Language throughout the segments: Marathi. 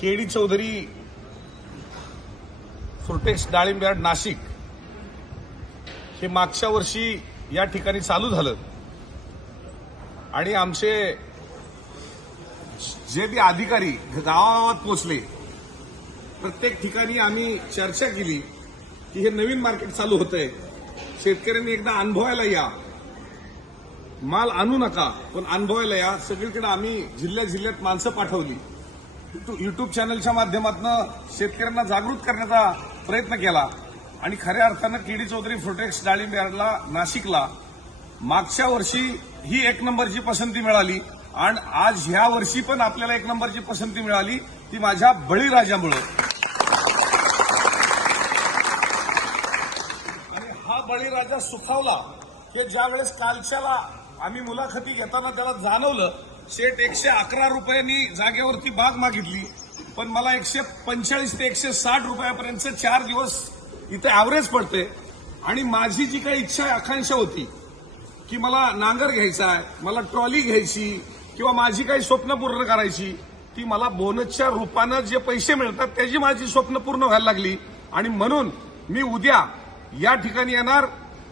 केडी चौधरी फ्रुटेक्स डाळिंब यार्ड नाशिक. हे मागच्या वर्षी या ठिकाणी चालू झालं. आणि आमचे जे बी अधिकारी गावागावात पोचले प्रत्येक ठिकाणी आम्ही चर्चा केली की हे नवीन मार्केट चालू होतंय. शेतकऱ्यांनी एकदा अनुभवायला या. माल आणू नका पण अनुभवायला या. सगळीकडे आम्ही जिल्ह्या जिल्ह्यात माणसं पाठवली. युट्यूब चॅनलच्या माध्यमातून शेतकऱ्यांना जागृत करण्याचा प्रयत्न केला. आणि खऱ्या अर्थानं केडी चौधरी फ्रुटेक्स डाळिंब यार्डला नाशिकला मागच्या वर्षी ही एक नंबरची पसंती मिळाली. आणि आज ह्या वर्षी पण आपल्याला एक नंबरची पसंती मिळाली. ती माझ्या बळीराजामुळं. आणि हा बळीराजा सुखावला. हे ज्यावेळेस कालच्याला आम्ही मुलाखती घेताना त्याला जाणवलं शेठ एकशे अकरा रुपयांनी जागेवरती बाग मागितली. पण मला एकशे पंचेचाळीस ते एकशे साठ रुपयापर्यंत चार दिवस इथे ॲव्हरेज पडते. आणि माझी जी काही इच्छा आकांक्षा होती की मला नांगर घ्यायचा आहे मला ट्रॉली घ्यायची किंवा माझी काही स्वप्न पूर्ण करायची ती मला बोनसच्या रूपानं जे पैसे मिळतात त्याची माझी स्वप्न पूर्ण व्हायला लागली. आणि म्हणून मी उद्या या ठिकाणी येणार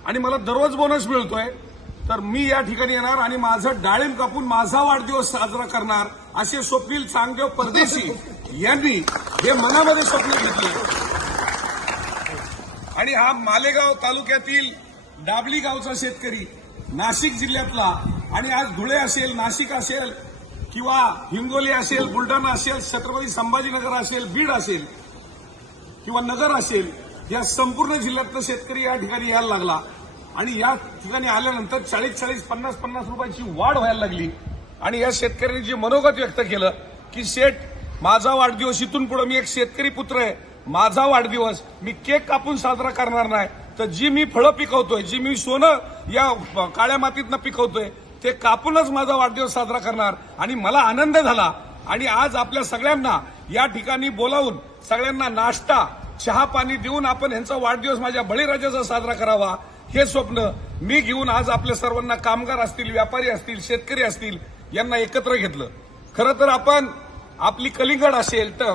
आणि मला दररोज बोनस मिळतोय. तर मी या ठिकाणी येणार आणि माझं डाळिंब कापून माझा वाढदिवस साजरा करणार असे स्वप्नील चांगदेव परदेशी यांनी हे मनामध्ये स्वप्न घेतले. आणि हा मालेगाव तालुक्यातील डाबली गावचा शेतकरी नाशिक जिल्ह्यातला आणि आज धुळे असेल नाशिक असेल किंवा हिंगोली असेल बुलढाणा असेल छत्रपती संभाजीनगर असेल बीड असेल किंवा नगर असेल या संपूर्ण जिल्ह्यातला शेतकरी या ठिकाणी यायला लागला. आणि या ठिकाणी आल्यानंतर चाळीस चाळीस पन्नास पन्नास रुपयाची वाढ व्हायला लागली. आणि या शेतकऱ्यांनी जे मनोगत व्यक्त केलं की शेठ माझा वाढदिवस इथून पुढे मी एक शेतकरी पुत्र आहे. माझा वाढदिवस मी केक कापून साजरा करणार नाही. तर जी मी फळं पिकवतोय जी मी सोनं या काळ्या मातीतनं पिकवतोय ते कापूनच माझा वाढदिवस साजरा करणार. आणि मला आनंद झाला. आणि आज आपल्या सगळ्यांना या ठिकाणी बोलावून सगळ्यांना नाश्ता चहा पाणी देऊन आपण यांचा वाढदिवस माझ्या बळीराजाचा साजरा करावा. हे स्वप्न मी घेऊन आज आपल्या सर्वांना कामगार असतील व्यापारी असतील शेतकरी असतील यांना एकत्र घेतलं. खरं तर आपण आपली कलिंगड असेल तर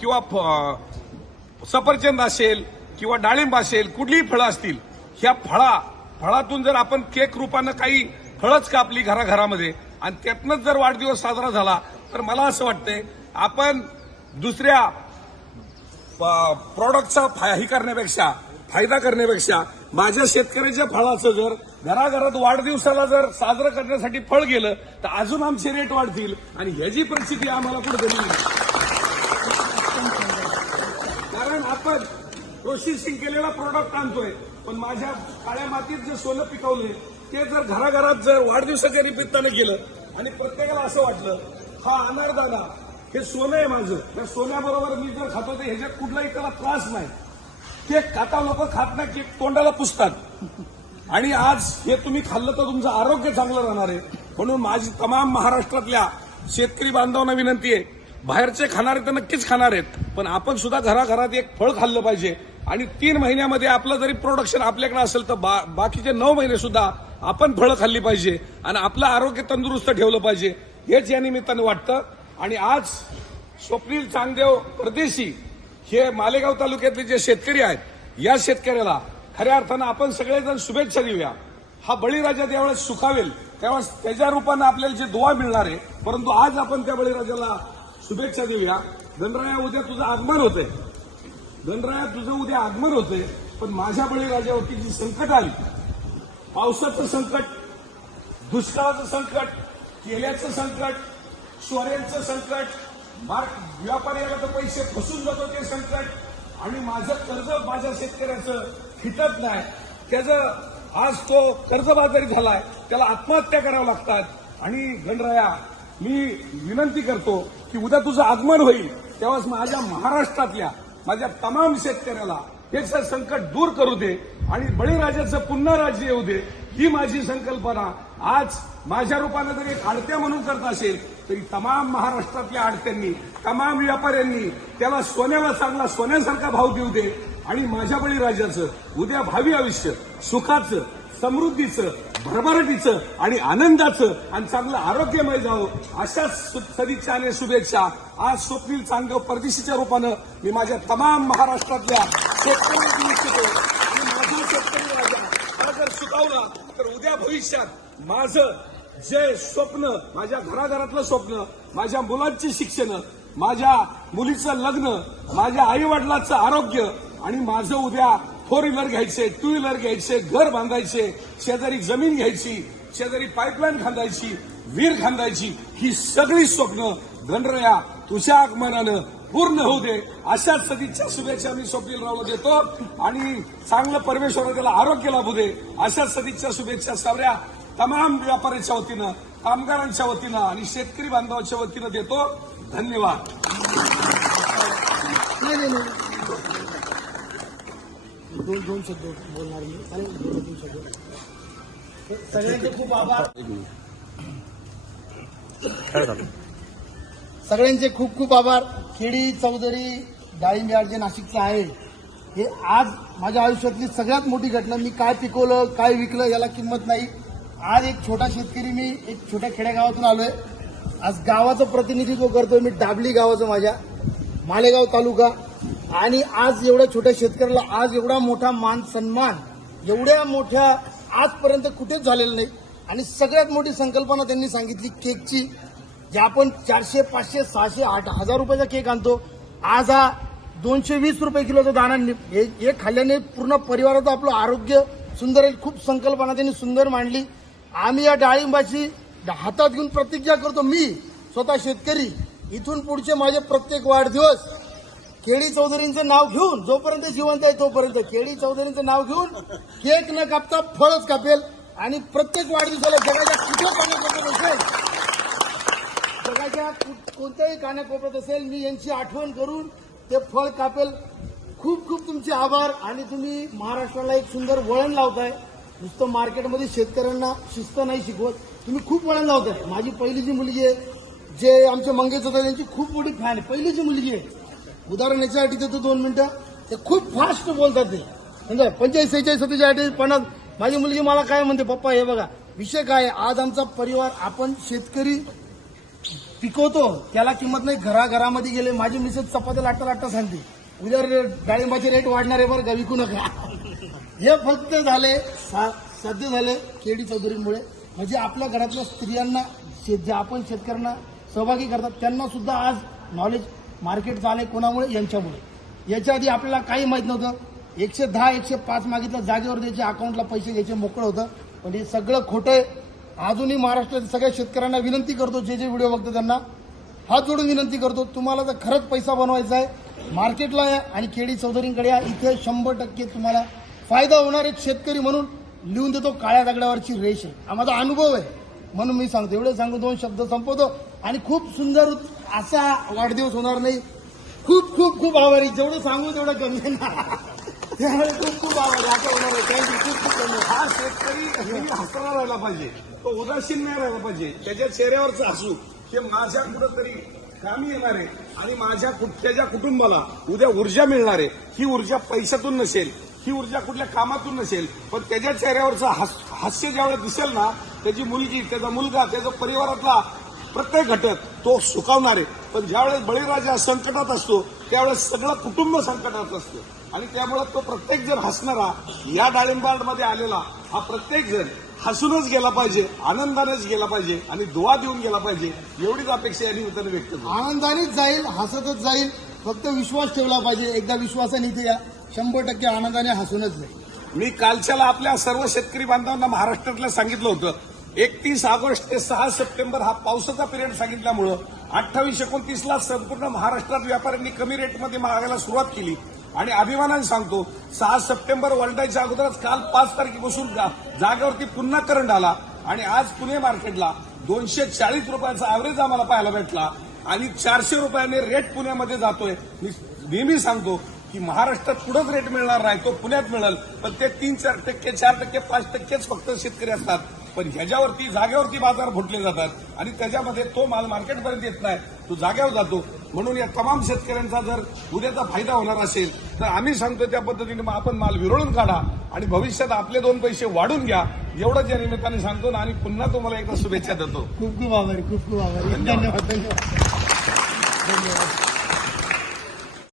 किंवा फ- सफरचंद असेल किंवा डाळिंब असेल कुठलीही फळं असतील ह्या फळा फळातून जर आपण केक रूपानं काही फळंच कापली घराघरामध्ये आणि त्यातनंच जर वाढदिवस साजरा झाला तर मला असं वाटतंय आपण दुसऱ्या प्रॉडक्टचा फा- हे करण्यापेक्षा फायदा करण्यापेक्षा माझ्या शेतकऱ्याच्या फळाचं जर घराघरात वाढदिवसाला जर साजरं करण्यासाठी फळ गेलं तर अजून आमचे रेट वाढतील. आणि ह्याची परिस्थिती आम्हाला कुठेतरी कारण आपण प्रोसेसिंग केलेला प्रोडक्ट आणतोय पण माझ्या काळ्या मातीत जे सोनं पिकवले ते जर घराघरात जर वाढदिवसाच्या निमित्तानं गेलं आणि प्रत्येकाला असं वाटलं हा अनारदाना हे सोनं आहे माझं. या सोन्याबरोबर मी जर खातो तर ह्याच्यात कुठलाही त्याला त्रास नाही. ते खाता लोक खात नाही तोंडाला पुसतात. आणि आज हे तुम्ही खाल्लं तर तुमचं आरोग्य चांगलं राहणार आहे. म्हणून माझी तमाम महाराष्ट्रातल्या शेतकरी बांधवांना विनंती आहे बाहेरचे खाणारे तर नक्कीच खाणार आहेत पण आपण सुद्धा घराघरात एक फळ खाल्लं पाहिजे. आणि तीन महिन्यामध्ये आपलं जरी प्रोडक्शन आपल्याकडे असेल तर बा- बाकीचे नऊ महिने सुद्धा आपण फळं खाल्ली पाहिजे आणि आपलं आरोग्य तंदुरुस्त ठेवलं पाहिजे. हेच या निमित्तानं वाटतं. आणि आज स्वप्नील चांगदेव परदेशी हे मालेगाव तालुक्यातले जे शेतकरी आहेत या शेतकऱ्याला खऱ्या अर्थानं आपण सगळेजण शुभेच्छा देऊया. हा बळीराजा ज्यावेळेस सुखावेल त्यावेळेस त्याच्या रूपानं आपल्याला जे दुवा मिळणार आहे परंतु आज आपण त्या बळीराजाला शुभेच्छा देऊया. गणराया उद्या तुझं आगमन होतंय. गणराया तुझं उद्या आगमन होतंय पण माझ्या बळीराजावरती जी संकट आली पावसाचं संकट दुष्काळाचं संकट केल्याचं संकट सोऱ्यांचं संकट मार्क व्यापाऱ्याला तर पैसे फसून जातो ते संकट. आणि माझं कर्ज माझ्या शेतकऱ्याचं फिटत नाही. त्याचं आज तो कर्जबाजारी झालाय. त्याला आत्महत्या कराव्या लागतात. आणि गणराया मी विनंती करतो की उद्या तुझं आगमन होईल. तेव्हाच माझ्या महाराष्ट्रातल्या माझ्या तमाम शेतकऱ्याला त्याचं संकट दूर करू दे आणि बळीराजाचं पुन्हा राज्य येऊ दे ही माझी संकल्पना. आज माझ्या रूपानं जर एक आडत्या म्हणून करत असेल तरी तमाम महाराष्ट्रातल्या आडत्यांनी तमाम व्यापाऱ्यांनी त्याला सोन्याला चांगला सोन्यासारखा भाव देऊ दे. आणि माझ्या बळीराजाचं उद्या भावी आयुष्य सुखाचं समृद्धीचं भरभराटीचं आणि आनंदाचं आणि चांगलं आरोग्यमय जावं अशाच सदिच्छा आणि शुभेच्छा. आज स्वप्नील चांगदेव परदेशीच्या रूपानं मी माझ्या तमाम महाराष्ट्रातल्या शेतकरी देऊ इच्छितो आणि माझा शेतकरी राजा मला जर सुखावला तर उद्या भविष्यात माझं जे स्वप्न माझ्या घराघरातलं स्वप्न माझ्या मुलांची शिक्षण माझ्या मुलीचं लग्न माझ्या आई वडिलाचं आरोग्य आणि माझं उद्या फोर व्हीलर घ्यायचे टू व्हीलर घ्यायचे घर बांधायचे शेजारी जमीन घ्यायची शेजारी पाईपलाईन खांदायची वीर खांदायची ही सगळी स्वप्न धनरया तुझ्या आगमनानं पूर्ण होऊ दे. अशाच सदिच्छा शुभेच्छा मी स्वप्नील रावला देतो आणि चांगलं परमेश्वर त्याला आरोग्य लाभू दे. अशाच सदिच्छा शुभेच्छा सगळ्या तमाम व्यापाऱ्यांच्या वतीनं कामगारांच्या वतीनं आणि शेतकरी बांधवांच्या वतीनं देतो. धन्यवाद. नाही नाही नाही दोन दोन शब्द बोलणार मी चालेल दोन दोन शब्द सगळ्यांचे खूप आभार सगळ्यांचे खूप खूप आभार. खेडी चौधरी डाळिंब यार्ड जे नाशिकचं आहे हे आज माझ्या आयुष्यातली सगळ्यात मोठी घटना. मी काय पिकवलं काय विकलं याला किंमत नाही. आज एक छोटा शेतकरी मी एक छोट्या खेड्यागावातून आलोय. आज गावाचं प्रतिनिधित्व करतोय मी डाबली गावाचं माझ्या मालेगाव तालुका. आणि आज एवढ्या छोट्या शेतकऱ्याला आज एवढा मोठा मान सन्मान एवढ्या मोठ्या आजपर्यंत कुठेच झालेलं नाही. आणि सगळ्यात मोठी संकल्पना त्यांनी सांगितली केकची. जे आपण चारशे पाचशे सहाशे आठ हजार रुपयाचा केक आणतो. आज हा दोनशे वीस रुपये किलोचा दाणा हे खाल्ल्याने पूर्ण परिवाराचं आपलं आरोग्य सुंदर आहे. खूप संकल्पना त्यांनी सुंदर मांडली. आम्ही या डाळिंबाची हातात घेऊन प्रतिज्ञा करतो. मी स्वतः शेतकरी इथून पुढचे माझे प्रत्येक वाढदिवस केळी चौधरींचं नाव घेऊन जोपर्यंत जिवंत आहे तोपर्यंत केळी चौधरींचं नाव घेऊन केक न कापता फळच कापेल आणि प्रत्येक वाढदिवसाला जगाच्या कुठे कानाकोपऱ्यात असेल जगाच्या कोणत्याही कानाकोपऱ्यात असेल मी यांची आठवण करून ते फळ कापेल. खूप खूप तुमचे आभार आणि तुम्ही महाराष्ट्राला एक सुंदर वळण लावताय. नुसतं मार्केटमध्ये शेतकऱ्यांना शिस्त नाही शिकवत. तुम्ही खूप वळण लावताय. माझी पहिली जी मुलगी आहे जे आमचे मंगेश होते त्यांची खूप मोठी फॅन आहे. पहिली जी मुलगी आहे. उदाहरण याच्यासाठी देतो दोन मिनिटं. ते खूप फास्ट बोलतात ते. म्हणजे पंचेचाळीस सेहेचाळीस सत्तेचाळीस अठ्ठेचाळीस पन्नास. माझी मुलगी मला काय म्हणते पप्पा हे बघा. विषय काय आज आमचा परिवार आपण शेतकरी पिकवतो. त्याला किंमत नाही. घराघरामध्ये गेले माझी मिसेस चपात्या लाटता लाटता सांगते. उद्या डाळिंबाचे रेट वाढणार आहे बरं का विकू नका. हे फक्त झाले सा- साध्य झाले केडी चौधरीमुळे. म्हणजे आपल्या घरातल्या स्त्रियांना शे- जे आपण शेतकऱ्यांना सहभागी करतात त्यांना सुद्धा आज नॉलेज मार्केट झाले कोणामुळे? यांच्यामुळे. याच्या आधी आपल्याला काही माहीत नव्हतं. एकशे दहा एकशे पाच मागितलं जागेवर द्यायचे अकाउंटला पैसे घ्यायचे मोकळं होतं. पण हे सगळं खोटं आहे. अजूनही महाराष्ट्रातील सगळ्या शेतकऱ्यांना विनंती करतो जे जे व्हिडिओ बघतो त्यांना. हात जोडून विनंती करतो तुम्हाला जर खरंच पैसा बनवायचा आहे. मार्केटला या आणि केडी चौधरींकडे या. इथे शंभर टक्के तुम्हाला फायदा होणार एक शेतकरी म्हणून. लिहून देतो काळ्या दगडावरची रेष आहे. हा माझा अनुभव आहे. म्हणून मी सांगतो एवढे सांगून दोन शब्द संपवतो. आणि खूप सुंदर असा वाढदिवस होणार नाही. खूप खूप खूप आभारी. जेवढं सांगू तेवढं कमी त्यामुळे खूप खूप आभारी आता होणार आहे. थँक्यू खूप खूप हा शेतकरी नेहमी हसरा राहिला पाहिजे? तो उदासीन नाही राहिला पाहिजे. त्याच्या चेहऱ्यावरचं हसू. हे माझ्या कुठंतरी कामी येणार आहे. आणि माझ्या कुठ- त्याच्या कुटुंबाला उद्या ऊर्जा मिळणार आहे. ही ऊर्जा पैशातून नसेल. ही ऊर्जा कुठल्या कामातून नसेल. पण त्याच्या चेहऱ्यावरचं हास्य ज्यावेळेस दिसेल ना त्याची मुलगी त्याचा मुलगा त्याचा परिवारातला प्रत्येक घटक तो सुखावणार आहे. पण ज्यावेळेस बळीराजा संकटात असतो त्यावेळेस सगळं कुटुंब संकटात असतं. आणि त्यामुळे तो प्रत्येक जण हसणारा या डाळिंबामध्ये आलेला हा प्रत्येक जण हसूनच गेला पाहिजे आनंदानेच गेला पाहिजे आणि दुवा देऊन गेला पाहिजे एवढीच अपेक्षा या निमित्ताने व्यक्त आनंदानेच जाईल हसतच जाईल फक्त विश्वास ठेवला पाहिजे एकदा विश्वासाने इथे या. शंभर टक्के आनंदाने हसूनच जाईल. मी कालच्याला आपल्या सर्व शेतकरी बांधवांना महाराष्ट्रातल्या सांगितलं होतं. एकतीस ऑगस्ट ते सहा सप्टेंबर हा पावसाचा पिरियड सांगितल्यामुळं अठ्ठावीस एकोणतीसला संपूर्ण महाराष्ट्रात व्यापाऱ्यांनी कमी रेटमध्ये मागायला सुरुवात केली. आणि अभिमानाने सांगतो सहा सप्टेंबर वलटायच्या अगोदरच काल पाच तारखेपासून जा- जागेवरती पुन्हा करंट आला आणि आज पुणे मार्केटला दोनशे चाळीस रुपयाचा ॲव्हरेज आम्हाला पाहायला भेटला आणि चारशे रुपयाने रेट पुण्यामध्ये जातोय. मी नेहमी सांगतो की महाराष्ट्रात पुढंच रेट मिळणार नाही तो पुण्यात मिळेल. पण ते तीन चार टक्के चार टक्के पाच टक्केच फक्त शेतकरी असतात. पण ह्याच्यावरती जागेवरती बाजार फुटले जातात आणि त्याच्यामध्ये तो माल मार्केटपर्यंत येत नाही. तो जाग्यावर जातो. म्हणून या तमाम शेतकऱ्यांचा जर उद्याचा फायदा होणार असेल तर आम्ही सांगतो त्या पद्धतीने मग आपण माल विरळून काढा आणि भविष्यात आपले दोन पैसे वाढून घ्या. एवढंच या निमित्ताने सांगतो ना आणि पुन्हा तुम्हाला एकदा शुभेच्छा देतो. खूप खूप आभारी खूप खूप आभारी. धन्यवाद. धन्यवाद. धन्यवाद. धन्यवाद.